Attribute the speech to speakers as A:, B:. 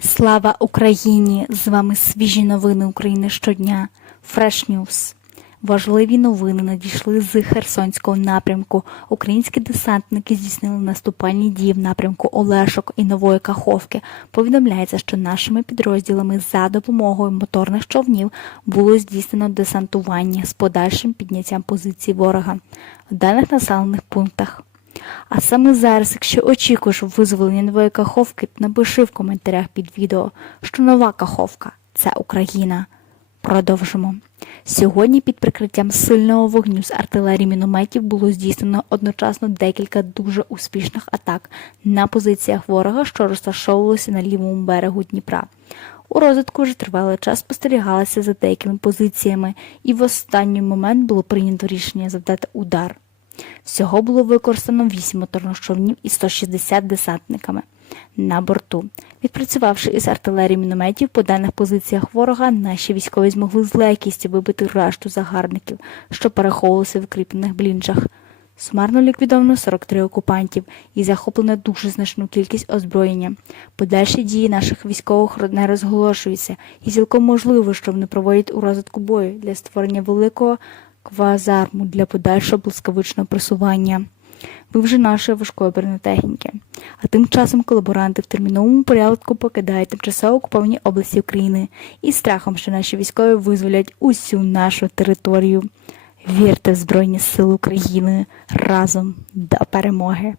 A: Слава Україні! З вами свіжі новини України щодня. Fresh News. Важливі новини надійшли з Херсонського напрямку. Українські десантники здійснили наступальні дії в напрямку Олешок і Нової Каховки. Повідомляється, що нашими підрозділами за допомогою моторних човнів було здійснено десантування з подальшим підняттям позицій ворога в даних населених пунктах. А саме зараз, якщо очікуєш визволення нової каховки, напиши в коментарях під відео, що нова каховка це Україна. Продовжимо. Сьогодні під прикриттям сильного вогню з артилерії мінометів було здійснено одночасно декілька дуже успішних атак на позиціях ворога, що розташовувалися на лівому берегу Дніпра. У розвитку вже тривалий час спостерігалися за деякими позиціями, і в останній момент було прийнято рішення завдати удар. Всього було використано 8 моторних човнів і 160 десантниками на борту. Відпрацювавши із артилерії мінометів по даних позиціях ворога, наші військові змогли з легкістю вибити решту загарбників, що переховувалися в укріплених блінчах. Сумарно ліквідовано 43 окупантів і захоплено дуже значну кількість озброєння. Подальші дії наших військових не розголошуються, і цілком можливо, що вони проводять у розвитку бою для створення великого квазарму для подальшого блискавичного просування. Ви вже нашої важкої бронетехніки. А тим часом колаборанти в терміновому порядку покидають тимчасово окуповані області України із страхом, що наші військові визволять усю нашу територію. Вірте в Збройні Сили України разом до перемоги!